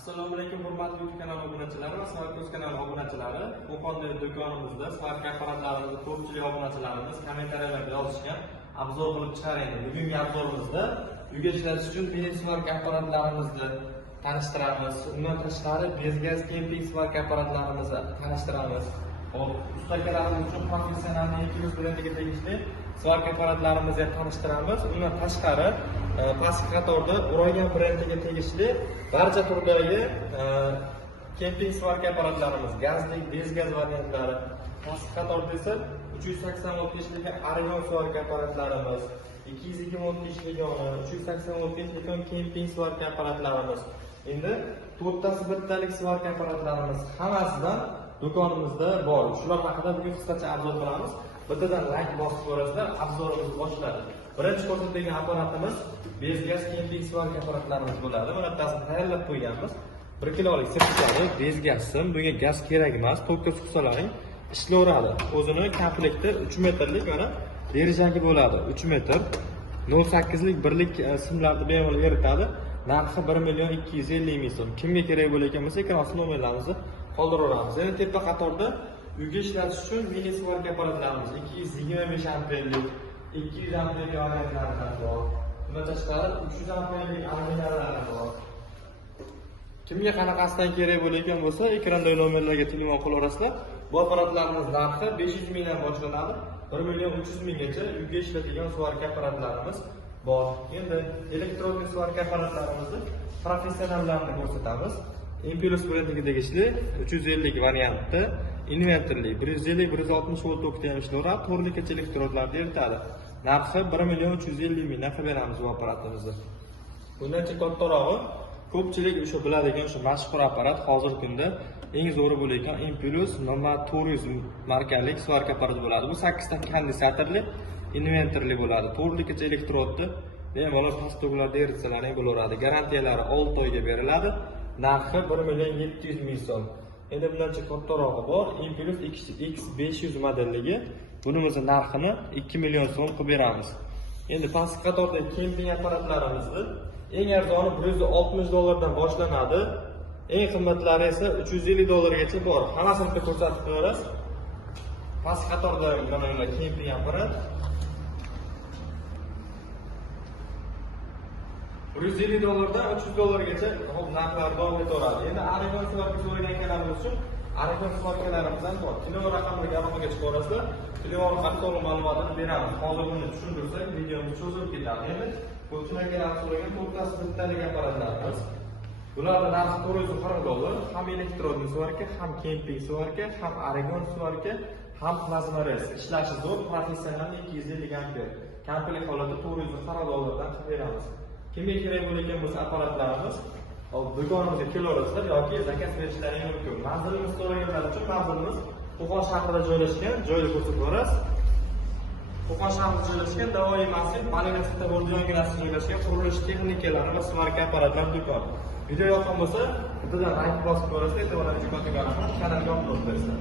Assalomu alaykum hurmatli YouTube kanali obunachilari va Samarqand kanali obunachilari. Qo'qonda do'konimizda Samarqand apparatlarimizni ko'pchilik obunachilarimiz kommentariyalarda yozishgan, obzor qilib chiqaring. Bugungi obzorimizda uyga ishlatish uchun mini Samarqand apparatlarimizni tanishtiramiz. Undan tashqari bezgaz kemping Samarqand apparatlarimizni tanishtiramiz. Hop, ustakalarimiz uchun professional Impulse brendiga tegishli Samarqand apparatlarimizni tanishtiramiz. Undan tashqari pastki qatorda O'ragan brendiga tegishli barcha turdagi kemping Samarqand apparatlarimiz, gazli, bezgaz variantlari. Pastki qatorda esa 380 volt teshilgan Aragon Samarqand apparatlarimiz, 220 volt teshilgan 380 volt teshilgan kemping Samarqand apparatlarimiz. Endi to'rttasi bittalik Samarqand apparatlarimiz hammasidan do'konimizda bor. Shular haqida bugun qisqacha obzor qilamiz. Bittadan like bosib ko'rasizlar, obzorimizni boshladi. Birinchi ko'rsatilgan apparatimiz bezgaz kemping Samarqand apparatlarimiz bo'ladi. Mana bittasini tayyorlab qo'yganmiz. 1 kilolik sirtlari bezgaz sim, bunga gaz kerak emas. Tokka suqsalaring ishlayveradi. O'zini komplekti 3 metrlik mana derijagi bo'ladi. 3 metr 0.8 lik birlik simlarni bemalol eritadi. Narxi 1.250.000 so'm. Kimga kerak bo'lgan bo'lsa, ekran ostida nomerlarimizni qoldiraveramiz. Endi tepa qatorda uyga ishlatish uchun mini Samarqand apparatlarimiz 225 amperlik, 200 amperlik variantlardan bor. Bundan tashqari 300 amperlik aluminiylardan bor. Kimga qanaqasidan kerak bo'lgan bo'lsa, ekrandagi nomerlarga telefon qilaverasizlar. Bu apparatlarimiz narxi 500 mingdan boshlanadi. 1.300.000 gacha uyga ishlatilgan Samarqand apparatlarimiz bor. Endi elektronli Samarqand apparatlarimizni professionallarini ko'rsatamiz. Impulse brendiga tegishli 350 variantda invertorli 150-160 volt tokda ham ishlayveradi, to'rtlikcha elektrodlarni eritadi. Narxi 1.350.000 narxga beramiz bu apparatimizni. Bundan kattarog'i ko'pchilik o'sha biladigan o'sha mashhur apparat hozirgi kunda eng zo'ri bo'lgan Impulse Noma 400 markali Samarqand apparati bo'ladi. Bu 8 ta kondensatorli invertorli bo'ladi. To'rtlikcha elektrodni bemalol past toklarda eritsalar bo'laveradi. Garantiyalari 6 oyga beriladi. Narxi 1.700.000 so'm. Endi bundan kattarog'i bor, Impulse X500 modelligi. Bunimizning narxini 2 million so'm qilib beramiz. Endi pastki qatordagi kemping apparatlarimizni eng arzoni 160 dollardan boshlanadi. Eng qimmatlari esa 350 dollargacha bor. Hammasini bitta ko'rsatib qo'yamiz. Pastki qatorda mana kemping apparat 150 dollardan 300 dollargacha narxlar davom etaveradi. Endi Aragon Samarqand so'raganlarimiz uchun Aragon Samarqandlarimizdan bor. Telefon raqamiga aloqaga chiqaverasizlar. Telefon qattiq ma'lumotini beramiz. Hozir buni tushuntirsak, videomiz cho'zilib ketadi. Endi ko'pchiliklar so'ragan to'rttasi bittalik apparatlarimiz. Bularning narxi 440 dollar. Ham elektrodli Samarqand, ham kemping Samarqand, ham Aragon Samarqand, ham plazma res. Ishlashi zo'r, professional 250 amper. Komplekt holatda 440 dollardan qilib beramiz. Kimga kerak bo'lgan bo'lsa apparatlarimiz do'konimizga kelaverasizlar yoki zakaz berishlaringiz mumkin. Manzilimiz so'raganlar uchun manzilimiz Qo'qon shahrida joylashgan, joyni ko'rsatib beramiz. Qo'qon shahrida joylashgan Davoiy masjid, Malina Sitabordi yonginasida joylashgan qurilish texnikalari va Samarqand apparatlar do'koni. Video yoqqan bo'lsa, bittadan like bosib ko'rasizlar, e'tiboringizni kanalga obuna qilib qo'yasizlar.